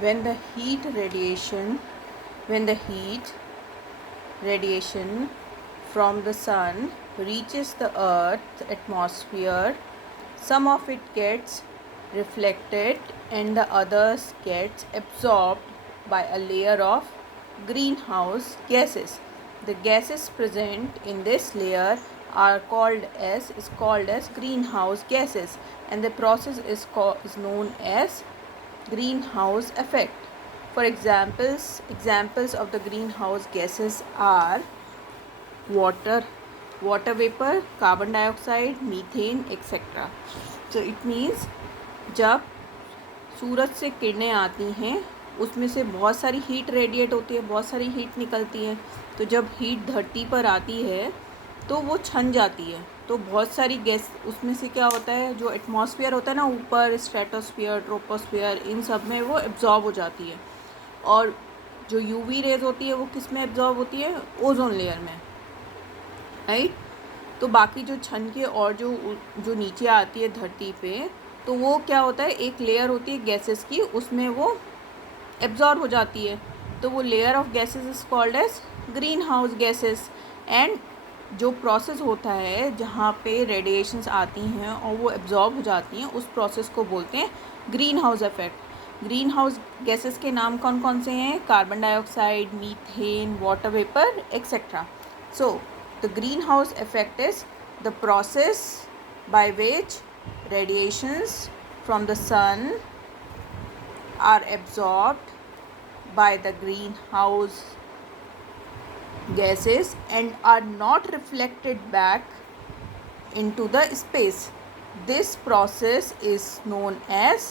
when the heat radiation from the sun reaches the earth's atmosphere, some of it gets reflected and the others gets absorbed by a layer of greenhouse gases. The gases present in this layer are called as greenhouse gases, and the process is known as greenhouse effect. For examples of the greenhouse gases are water vapor, carbon dioxide, methane, etc. So it means जब सूरज से किरणें आती हैं उसमें से बहुत सारी heat radiate होती है, बहुत सारी हीट निकलती है। तो जब हीट धरती पर आती है तो वो छन जाती है, तो बहुत सारी गैस उसमें से क्या होता है, जो एटमॉस्फेयर होता है ना ऊपर, स्ट्रेटोस्फीयर, ट्रोपोस्फीयर, इन सब में वो एब्जॉर्ब हो जाती है। और जो यूवी रेज होती है वो किस में एब्जॉर्ब होती है, ओजोन लेयर में, राइट। तो बाकी जो छन के और जो नीचे आती है धरती पे, तो वो क्या होता है, एक लेयर होती है गैसेस की, उसमें वो एब्जॉर्ब हो जाती है। तो वो layer of gases is called as greenhouse gases. And जो प्रोसेस होता है जहाँ पे रेडिएशंस आती हैं और वो एब्जॉर्ब हो जाती हैं, उस प्रोसेस को बोलते हैं green house effect. Green house gases के नाम कौन कौन से हैं, carbon dioxide, methane, water vapour, etcetera. So the green house effect is the process by which radiations from the sun are absorbed by the greenhouse gases and are not reflected back into the space. This process is known as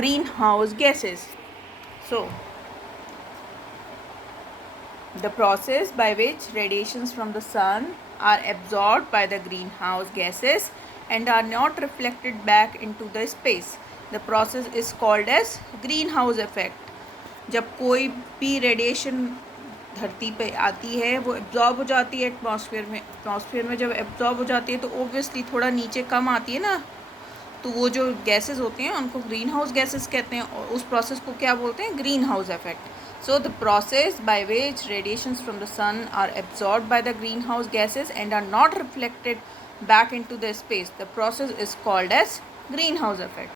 greenhouse gases. So the process by which radiations from the sun are absorbed by the greenhouse gases and are not reflected back into the space. The process is called as greenhouse effect. जब कोई भी radiation धरती पे आती है वो absorb हो जाती है एटमॉस्फेयर में जब एब्जॉर्ब हो जाती है तो ओब्वियसली थोड़ा नीचे कम आती है ना, तो वो जो गैसेस होती हैं उनको ग्रीन हाउस गैसेस कहते हैं, और उस प्रोसेस को क्या बोलते हैं, green house effect. So the process by which radiations from the sun are absorbed by the greenhouse gases and are not reflected back into the space, the process is called as greenhouse effect.